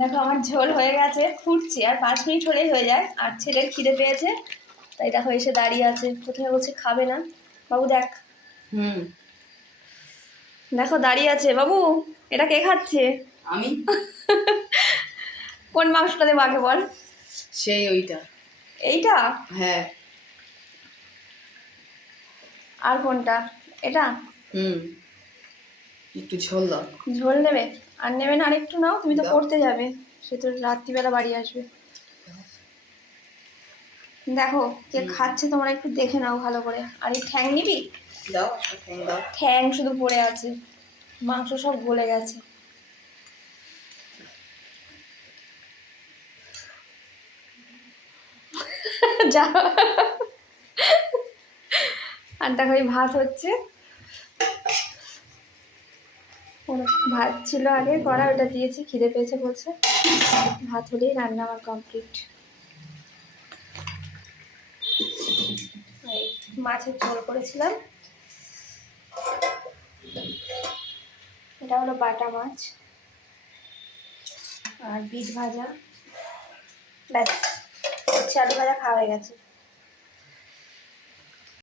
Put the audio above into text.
দেখো আমার ঝোল হয়ে গেছে, ফুটছে, আর 5 মিনিট হলেই হয়ে যায়। আর ছেলের খিদে পেয়েছে, তাই দেখো এসে দাঁড়িয়ে আছে। প্রথমে বলছে খাবে না। বাবু দেখ, দেখো দাঁড়িয়ে আছে। বাবু, এটা কে খাচ্ছে? আমি। কোন মাংসটা দেবো আগে বল? সেই ওইটা। এইটা? হ্যাঁ। আর কোনটা? এটা? একটু ঝোল দাও। ঝোল নেবে? আর নেবে না? আরেকটু নাও, তুমি তো দাও। পড়তে যাবে, সে তো রাত্রিবেলা বাড়ি আসবে। দেখো কে খাচ্ছে, তোমরা একটু দেখে নাও ভালো করে। আর এই ঠ্যাং নিবি? দাও, ঠ্যাং দাও। ঠ্যাং শুধু পড়ে আছে, মাংস সব গলে গেছে। যা। আর দেখো এই ভাত হচ্ছে, ভাত ছিল আগে করা, ওটা দিয়েছি, খিদে পেয়েছে বলছে। ভাত হলেই রান্না আমার কমপ্লিট। এই মাছের ঝোল করেছিলাম, এটা হলো বাটা মাছ, আর বিট ভাজা, ব্যাস। আলু ভাজা খাওয়া হয়ে গেছে।